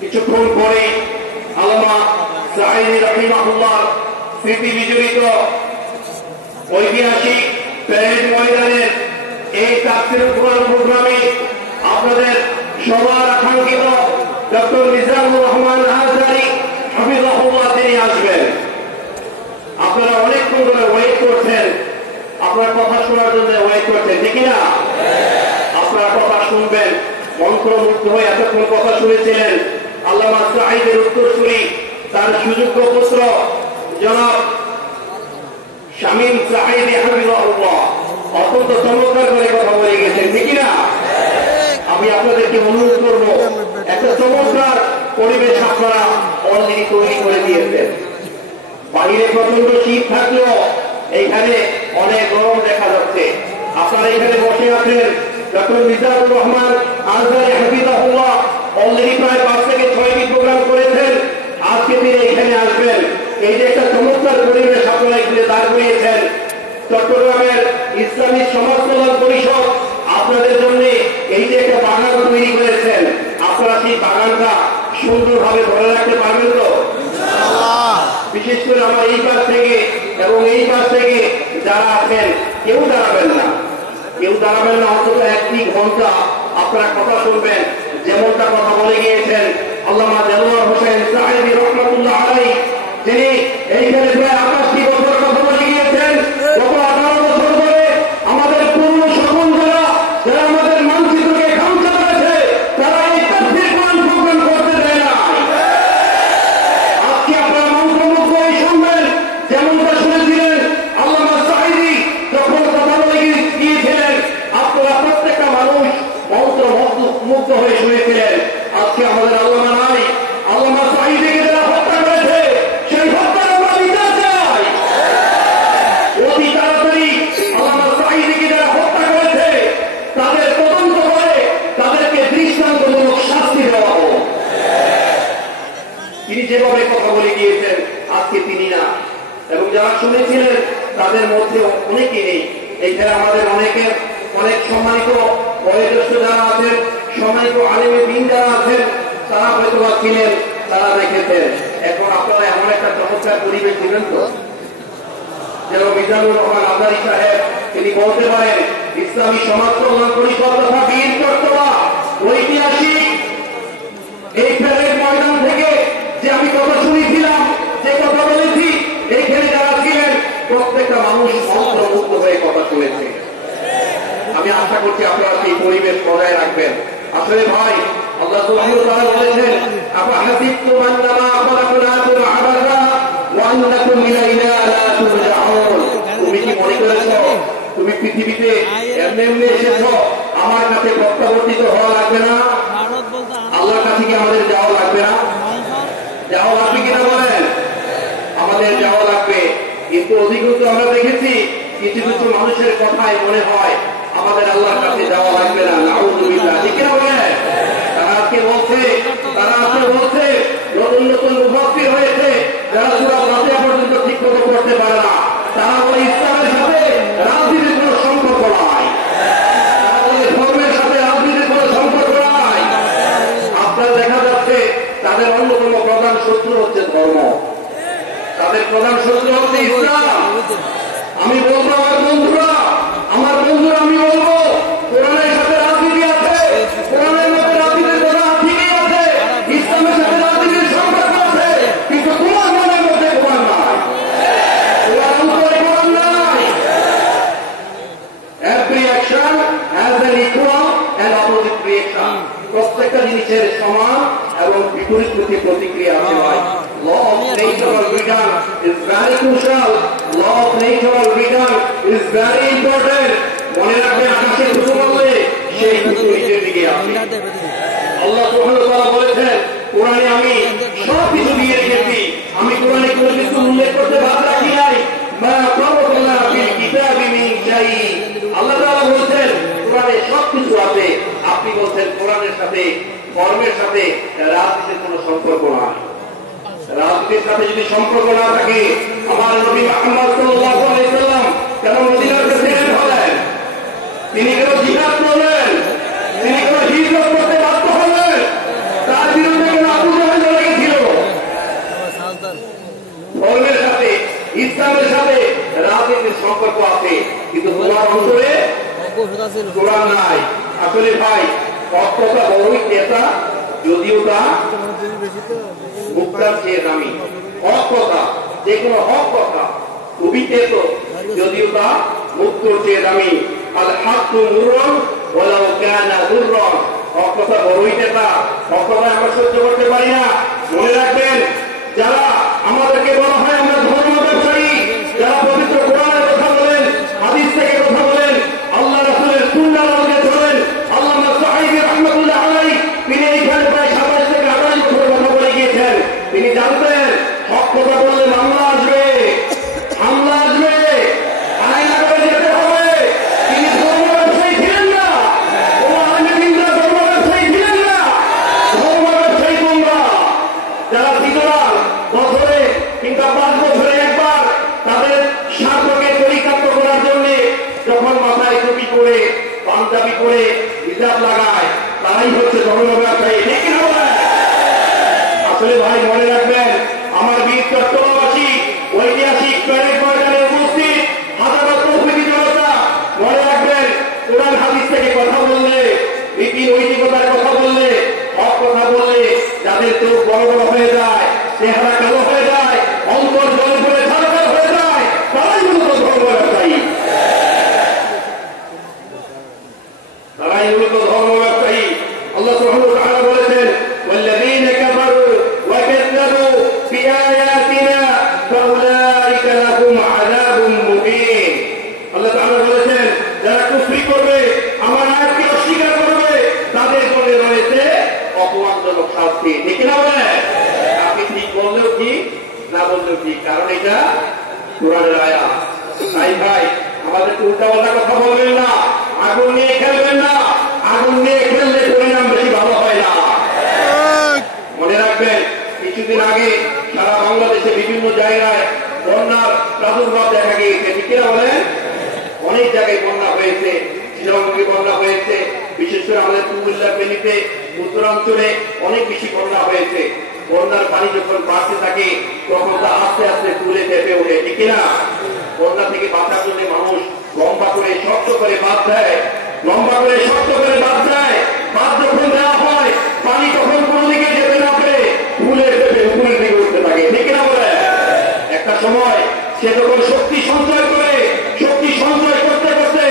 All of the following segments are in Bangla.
কিছুক্ষণ পরে আল্লামা সাঈদী রাহিমাহুল্লাহ স্মৃতি বিজড়িত ঐতিহাসিক প্যারেড ময়দানের এই তাফসীরুল কুরআন প্রোগ্রামে আপনাদের সবার আকাঙ্ক্ষিত ডক্টর মিজানুর রহমান আজহারী হাফিজাহুল্লাহ তিনি আসবেন। আপনারা অনেকক্ষণ ধরে ওয়েট করছেন, আপনার কথা শোনার জন্য ওয়েট করছেন, ঠিক না? আপনারা কথা শুনবেন, মন্ত্রমুগ্ধ হয়ে এতক্ষণ কথা শুনেছিলেন। আল্লামা সাঈদের উত্তরসূরি তার সুযোগ্য পুত্র জনাব শামীম সাঈদী হাফিজাহুল্লাহ অত্যন্ত চমৎকার করে কথা বলে গেছেন, ঠিক না? আমি আপনাদেরকে অনুরোধ করব, একটা চমৎকার পরিবেশ আপনারা অলরেডি তৈরি করে দিয়েছেন। বাহিরে প্রচন্ড শীত থাকলেও এইখানে অনেক গরম দেখা যাচ্ছে। আপনারা এখানে বসে আছেন, ডক্টর মিজানুর রহমান আজহারী হাফিজাহুল্লাহ অলরেডি প্রায় 5 থেকে 6টি প্রোগ্রাম করেছেন। আজকে তিনি এখানে আসবেন। এই যে একটা চমৎকার পরিবেশ আপনারা এখানে দাঁড় করিয়েছেন, চট্টগ্রামের ইসলামী সমাজ কল্যাণ পরিষদ আপনাদের জন্য এই যে একটা বাগান তৈরি করেছেন, আপনারা সেই বাগানটা সুন্দরভাবে ধরে রাখতে পারবেন তো? বিশেষ করে আমার এই পাশ থেকে এবং এই পাশ থেকে যারা আছেন কেউ দাঁড়াবেন না, অন্তত 1 ঘন্টা আপনারা কথা শুনবেন। যেমনটা কথা বলে গিয়েছেন আল্লামা দেলোয়ার হোসেন সাঈদী রহমাতুল্লাহ আলাইহি, তিনি এইখানে প্রায় 28টি বছর কথা বলে গিয়েছেন। গত 18 বছর ধরে আমাদের পূর্ণ সকল যারা আমাদের মানচিত্রকে খামচা করেছে, তারা এই তাফসীর কোরআন প্রোগ্রাম করতে দেয় না। আজকে আপনারা মন্ত্রমুগ্ধ হয়ে শুনবেন, যেমনটা শুনেছিলেন আল্লামা সাঈদী যখন কথা বলে গিয়েছিলেন, আপনারা প্রত্যেকটা মানুষ মন্ত্রমুগ্ধ হয়ে শুনেছিলেন। আজকে আমাদের আল্লামা নাই, আল্লামা সাঈদীকে যারা হত্যা করেছে সেই হত্যার আমরা বিচার চাই। অতি তাড়াতাড়ি আল্লামা সাঈদীকে যারা হত্যা করেছে তাদের তদন্ত করে তাদেরকে দৃষ্টান্তমূলক শাস্তি দেওয়া হোক। তিনি যেভাবে কথা বলে গিয়েছেন আজকে তিনি না, এবং যারা শুনেছিলেন তাদের মধ্যে অনেকে নেই। এইখানে আমাদের অনেক সম্মানিত বয়োজ্যেষ্ঠ যারা আছেন, সম্মানিত আলেমে দ্বীন যারা আছেন, তারা হয়তো ছিলেন, তারা দেখেছেন। এখন আপনারা এমন একটা চমৎকার পরিবেশ দিবেন তো যেন মিজানুর রহমান আজহারী সাহেব তিনি বলতে পারেন ইসলামী সমাজ কল্যাণ পরিষদ তথা বীর চট্টগ্রাম ঐতিহাসিক এই প্যারেড ময়দান থেকে যে আমি কথা শুনেছিলাম, যে কথা বলেছি, এইখানে যারা ছিলেন প্রত্যেকটা মানুষ মন্ত্রমুগ্ধ হয়ে কথা শুনেছে। আমি আশা করছি আপনারা সেই পরিবেশ বজায় রাখবেন। আসলে ভাই আল্লাহ সুবহানাহু ওয়া তাআলা বলেছেন, আফাহাসিবতুম আন্নামা খালাকনাকুম আবাসা ওয়া আন্নাকুম ইলাইনা লা তুরজাউন। তুমি কি মনে করেছো তুমি পৃথিবীতে এমনি এসেছো, আমার কাছে প্রত্যাবর্তিত হওয়া লাগবে না? আল্লাহর কাছে কি আমাদের যাওয়া লাগবে না? যাওয়া লাগবে কিনা বলেন? আমাদের যাওয়া লাগবে। কিন্তু অধিকন্তু আমরা দেখেছি কিছু কিছু মানুষের কথায় মনে হয় আমাদের আল্লাহর কাছে যাওয়া লাগবে না। নাউযুবিল্লাহ, ঠিক না বলেন? তারা আজকে বলছে নতুন নতুন মুফাসসির হয়েছে যারা সূরা ফাতিহা পর্যন্ত ঠিক মতো পড়তে পারে না। তারা বলে ইসলামের সাথে রাজনীতির কোনো সম্পর্ক নাই, তারা বলে ধর্মের সাথে রাজনীতির কোনো সম্পর্ক নাই। আপনার দেখা যাচ্ছে তাদের অন্যতম প্রধান শত্রু হচ্ছে ধর্ম, তাদের প্রধান শত্রু হচ্ছে ইসলাম। আমি বলবো আমার বন্ধুরা, আমি বলবো কোরআনের সাথে রাজনীতি আছে, কোরআনের মধ্যে রাজনীতির কথা ঠিকই আছে, ইসলামের সাথে রাজনীতির সম্পর্ক আছে, কিন্তু তোমার মনের মধ্যে কোরআন নাই, তোমার অন্তরে কোরআন নাই। Every action has an equal and opposite reaction. প্রত্যেকটা জিনিসের সমান এবং বিপরীত প্রতিক্রিয়া আছে ভাই। Law of natural rhythm is very crucial. Law of natural rhythm is very important. মনে রাখবেন, আকাশে থুতু মারলে সেই থুতু নিচের দিকে আসে। আল্লাহ সুবহানাহু ওয়া তাআলা বলেছেন কোরআনে আমি সব কিছু দিয়ে রেখেছি, আমি কোরআনে কোনো কিছু উল্লেখ করতে বাদ রাখি নাই। মা ফারাদনা ফিল কিতাবি মিন শাই। আল্লাহ তাআলা বলেছেন কোরআনে সব কিছু আছে। আপনি বলছেন কোরআনের সাথে কর্মের সাথে রাজনীতির কোনো সম্পর্ক নাই। রাজনীতির সাথে যদি সম্পর্ক না থাকে, আমার নবী মুহাম্মদ সাল্লাল্লাহু আলাইহি ওয়াসাল্লাম কেন মদিনার প্রেসিডেন্ট হলেন? তিনি কেন জিহাদ করলেন? তিনি কেন হিজরত করতে বাধ্য হলেন? তার বিরুদ্ধে কেন আবু কোরআন নাই। আসলে ভাই হক কথা বড়ই ক্রেতা, যদিও তা মুক্তার চেয়ে দামি। হক কথা, যে কোনো হক কথা খুবই ক্রেত, যদিও তা মুক্তর চেয়ে দামি। আল হাক্কু নূরুন ওয়ালাউ কানা দুররান। হক কথা বড়ই ক্রেতা, হক কথা আমরা সহ্য করতে পারি না। মনে রাখবেন, যারা আমাদেরকে বলা হয় আমরা ধর্ম ব্যবসায়ী, যারা পবিত্র কোরআনের কথা বলেন, হাদিস থেকে কথা বলেন, আল্লাহ রাসূলের সুন্নাহ অনুযায়ী চলেন। আল্লামা সাঈদী রাহমাতুল্লাহ আলাইহি তিনি এইখানে প্রায় 27 থেকে 28 বছর কথা বলে গিয়েছেন। তিনি জানতেন হক কথা বললে মামলা আসবে, হামলা আসবে, আইনা করে যেতে হবে। তিনি ধর্ম ব্যবসায়ী ছিলেন না, কোনো আলেমরা ধর্ম ব্যবসায়ী ছিলেন না। ধর্ম ব্যবসায়ী তোমরা যারা বিধবার বছরে কিংবা 5 বছরে একবার তাদের স্বার্থকে চরিতার্থ করার জন্য যখন মাথায় টুপি পরে, পাঞ্জাবি পরে, হিজাব লাগায়, তারাই হচ্ছে ধর্ম ব্যবসায়ী। ঠিক না? আসলে ভাই মনে রাখবেন, আমার বীর চট্টগ্রামবাসী ঐতিহাসিক প্যারেড ময়দানে উপস্থিত হাজারো তৌহিদি জনতা, মনে রাখবেন কোরআন হাদিস থেকে কথা বললে, রীতি নৈতিকতার কথা বললে, হক কথা বললে যাদের চোখ বড় বড় হয়ে যায়, চেহারা কালো হয়ে যায়, অন্তর জলে পড়ে ছাড়খাড় হয়ে যায়, তারাই মূলত ধর্ম ব্যবসায়ী। তারাই মূলত ধর্ম ব্যবসায়ী। আল্লাহ সুবহানাহু ওয়া তাআলা বলেছেন, ওয়াল্লাযীনা কাফারু ওয়া কাযযাবু বিআয়াতিনা ফাউলাইকা লাহুম আযাবুম মুহিন। আল্লাহ তাআলা বলেছেন, যারা কুফরি করবে, আমার আয়াতকে অস্বীকার করবে, তাদের জন্য রয়েছে অপমানজনক শাস্তি। ঠিক না বলে? আপনি ঠিক বললেও ঠিক, না বললেও ঠিক, কারণ এটা কোরআনের আয়াত। তাই ভাই আমাদের উল্টাপাল্টা কথা বলবেন না, আগুন নিয়ে খেলবেন না। আগুন নিয়ে খেললে পরিণাম বেশি ভালো হয় না। মনে রাখবেন, কিছুদিন আগে সারা বাংলাদেশে বিভিন্ন জায়গায় বন্যার প্রাদুর্ভাব দেখা গিয়েছে। ঠিক না বলেন? অনেক জায়গায় বন্যা হয়েছে, শ্রীলঙ্কায় বন্যা হয়েছে, বিশেষ করে আমাদের কুমিল্লা ফেনীতে উত্তরাঞ্চলে অনেক বেশি বন্যা হয়েছে। বন্যার পানি যখন বাড়তে থাকে তখন তা আস্তে আস্তে তুলে চেপে ওঠে। ঠিক না? বন্যা থেকে বাঁচার জন্য মানুষ লম্বা করে শক্ত করে বাঁধ দেয়, লম্বা করে শক্ত করে বাঁধ দেয়। বাঁধ যখন দেওয়া হয়, পানি তখন কোনো দিকে যেতে না পেরে ফুলের পেটে উপরের দিকে উঠতে থাকে। ঠিক না বলে? একটা সময় সে যখন শক্তি সঞ্চয় করে, শক্তি সঞ্চয় করতে করতে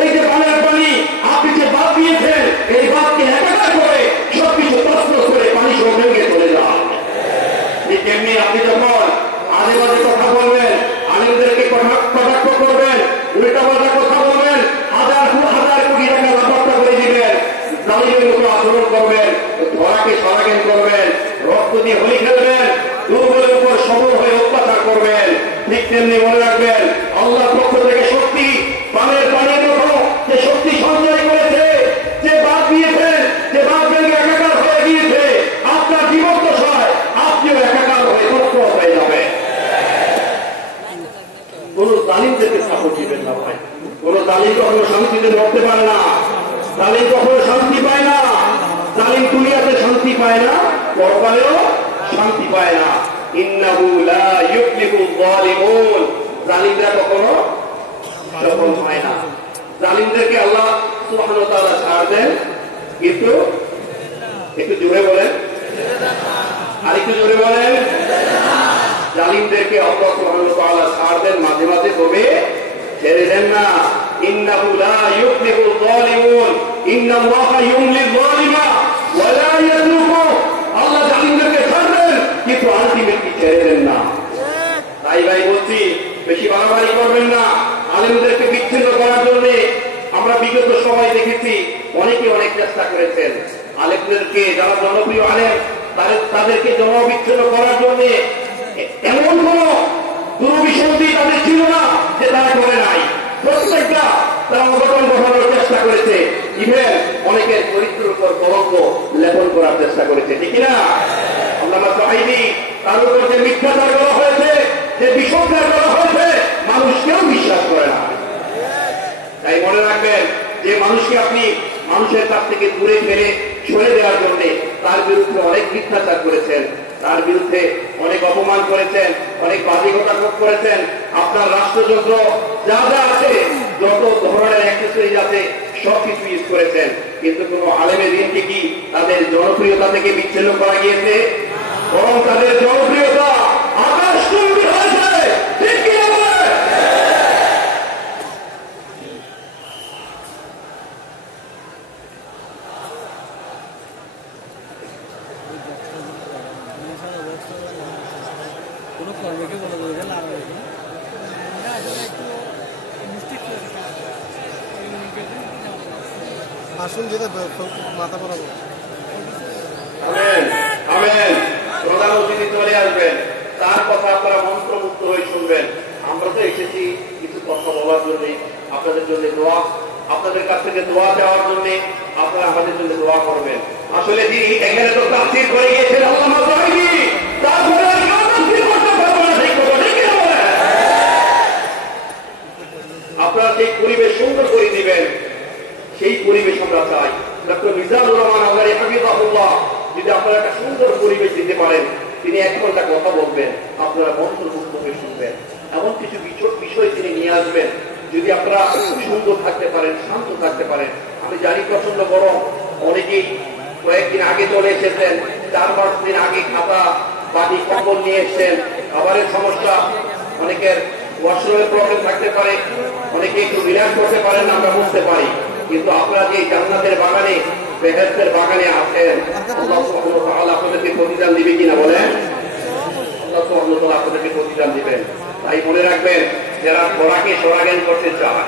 এই যে বানের পানি আপনি যে বাঁধ দিয়েছেন, এই বাঁধকে একাকার করে সবকিছু তছনছ করে পানি সহ ভেঙে চলে যায়। ঠিক তেমনি আপনি যখন আজে বাজে কথা বলবেন, আলেমদেরকে কটাক্ষ করবেন, উল্টাপাল্টা কথা বলবেন, হাজার কোটি টাকা লাভবার্তা করে দিবেন, জালিমের মতো আচরণ করবেন, ধরাকে সরাকেন করবেন, রক্ত দিয়ে হোলি খেলবেন, দুর্বলের উপর সবল হয়ে অত্যাচার করবেন। ঠিক তেমনি মনে রাখবেন, আল্লাহর পক্ষ থেকে শক্তি, পানের পানির মতো যে শক্তি সঞ্চয় করেছে, যে বাদ দিয়েছেন, যে বাদ ভেঙে একাকার হয়ে গিয়েছে, আপনার জীবন দশায় আপনিও একাকার হয়ে নষ্ট হয়ে যাবে। কোন জালিমদেরকে সাপোর্ট দিবেন না ভাই। কোন জালিম কখনো শান্তিতে রখতে পারে না, জালিম কখনো শান্তি পায় না। জালিম দুনিয়াতে শান্তি পায় না, পরকালেও শান্তি পায় না। ইন্নাহু লা ইউফলিহু যালিমুন। জালিমরা কখনো সফল হয় না। জালিমদেরকে আল্লাহ সুবহানাহু ওয়া তাআলা ছাড় দেন, কিন্তু একটু জোরে বলেন, আরেকটু জোরে বলেন, জালিমদেরকে আল্লাহ সুবহানাহু ওয়া তাআলা ছাড় দেন মাঝে মাঝে, তবে ছেড়ে দেন না। ইন্নাহু লা ইউফলিহু যালিমুন ইন্নাল্লাহা ইউমলিল যালিমা ওয়া লা ইয়াতরুকু। আল্লাহ জালিমদেরকে ছাড়বেন কিন্তু আলটিমেটলি ছেড়ে দেন না। তাই ভাই বলছি, বেশি বাড়াবাড়ি করবেন না। আলেমদেরকে বিচ্ছিন্ন করার জন্য আমরা বিগত সময় দেখেছি অনেকে অনেক চেষ্টা করেছেন। আলেমদেরকে, যারা জনপ্রিয় আলেম, তাদেরকে জনবিচ্ছিন্ন করার জন্য এমন কোন দুর্বিসন্ধি তাদের ছিল না যে তারা করে নাই। প্রত্যেকটা তারা অঘটন ঘটানোর চেষ্টা করেছে, ইভেন অনেকের চরিত্রের উপর কলঙ্ক লেপন করার চেষ্টা করেছে। ঠিক না? আল্লামা সাঈদী, তার উপর যে মিথ্যাচার করা হয়েছে, যে বিষোদ্গার করা হয়েছে, মানুষ কেউ বিশ্বাস করে না। তাই মনে রাখবেন, যে মানুষকে আপনি মানুষের কাছ থেকে দূরে ফেলে সরে দেওয়ার জন্য তার বিরুদ্ধে অনেক মিথ্যাচার করেছেন, তার বিরুদ্ধে অনেক অপমান করেছেন, অনেক বাজিকতা করেছেন। আপনার রাষ্ট্রযন্ত্র যা যা আছে, যত ধরনের অ্যাক্সেসরিজ আছে, সবকিছু ইউজ করেছেন, কিন্তু কোন আলেমের দিনকে কি তাদের জনপ্রিয়তা থেকে বিচ্ছিন্ন করা গিয়েছে? বরং তাদের জনপ্রিয়তা আকাশচুম্বী হয়েছে। ঠিক কি না বলে? কোনো কর্মকে বলে দেবে না আসুন যেটা মাথা পড়াবো। Amen amen. প্রধান অতিথি চলে আসবেন, তার কথা আপনারা মন্ত্রমুগ্ধ হয়ে শুনবেন। আমরা তো এসেছি কিছু কথা বলার জন্য, আপনাদের জন্য দোয়া, আপনাদের কাছ থেকে দোয়া দেওয়ার জন্য। আপনারা আমাদের জন্য দোয়া করবেন। আসলে যিনি এখানে তো তাফসীর করে গিয়েছেন আল্লামা সাঈদী, তারপরে আর কেউ তাফসীর করতে পারবে না। ঠিক কথা, ঠিক কিনা বলেন? আপনারা সেই পরিবেশ সুন্দর করে দিবেন, সেই পরিবেশ আমরা চাই। ডক্টর মিজানুর রহমান আজহারী হাফিজাহুল্লাহ যদি আপনারা একটা সুন্দর পরিবেশ দিতে পারেন, তিনি 1 ঘন্টা কথা বলবেন, আপনারা মন্ত্রমুগ্ধ হয়ে শুনবেন। এমন কিছু বিষয় তিনি নিয়ে আসবেন, যদি আপনারা সুন্দর থাকতে পারেন, শান্ত থাকতে পারেন। আমি জানি প্রচন্ড গরম, অনেকেই কয়েকদিন আগে চলে এসেছেন, 4-5 দিন আগে খাতা বাটি কম্বল নিয়ে এসছেন। খাবারের সমস্যা, অনেকের ওয়াশরুমের প্রবলেম থাকতে পারে, অনেকে একটু রিল্যাক্স করতে পারেন, আমরা বুঝতে পারি। কিন্তু আপনারা যে জান্নাতের বাগানে, বেহেশতের বাগানে আছেন, আল্লাহ সুবহানাহু ওয়া তাআলা আপনাদেরকে প্রতিদান দিবে কিনা বলেন? আল্লাহ সুবহানাহু ওয়া তাআলা আপনাদেরকে প্রতিদান দিবেন। তাই মনে রাখবেন, যারা খোরাকে সরাজ্ঞান করতে চায়,